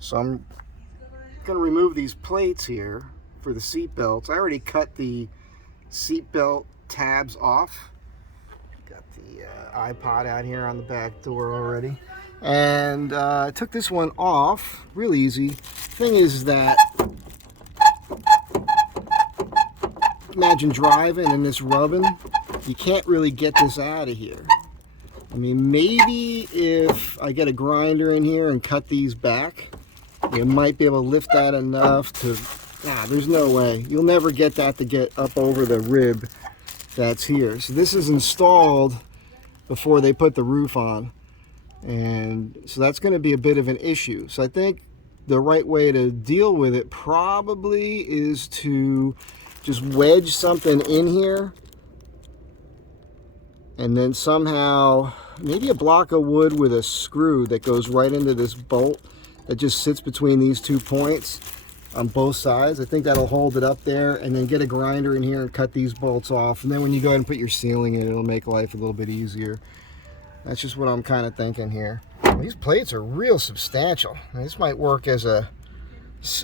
So I'm going to remove these plates here for the seat belts. I already cut the seat belt tabs off. Got the iPod out here on the back door already. And I took this one off, real easy. Thing is that, imagine driving and this rubbing, you can't really get this out of here. I mean, maybe if I get a grinder in here and cut these back, you might be able to lift that enough to, there's no way. You'll never get that to get up over the rib that's here. So this is installed before they put the roof on. And so that's going to be a bit of an issue. So I think the right way to deal with it probably is to just wedge something in here and then somehow maybe a block of wood with a screw that goes right into this bolt that just sits between these 2 points on both sides. I think that'll hold it up there, and then get a grinder in here and cut these bolts off, and then when you go ahead and put your ceiling in, it'll make life a little bit easier. That's just what I'm kind of thinking here. These plates are real substantial. This might work as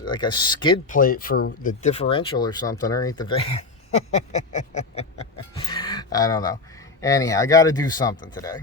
like a skid plate for the differential or something underneath the van. I don't know. Anyhow, I got to do something today.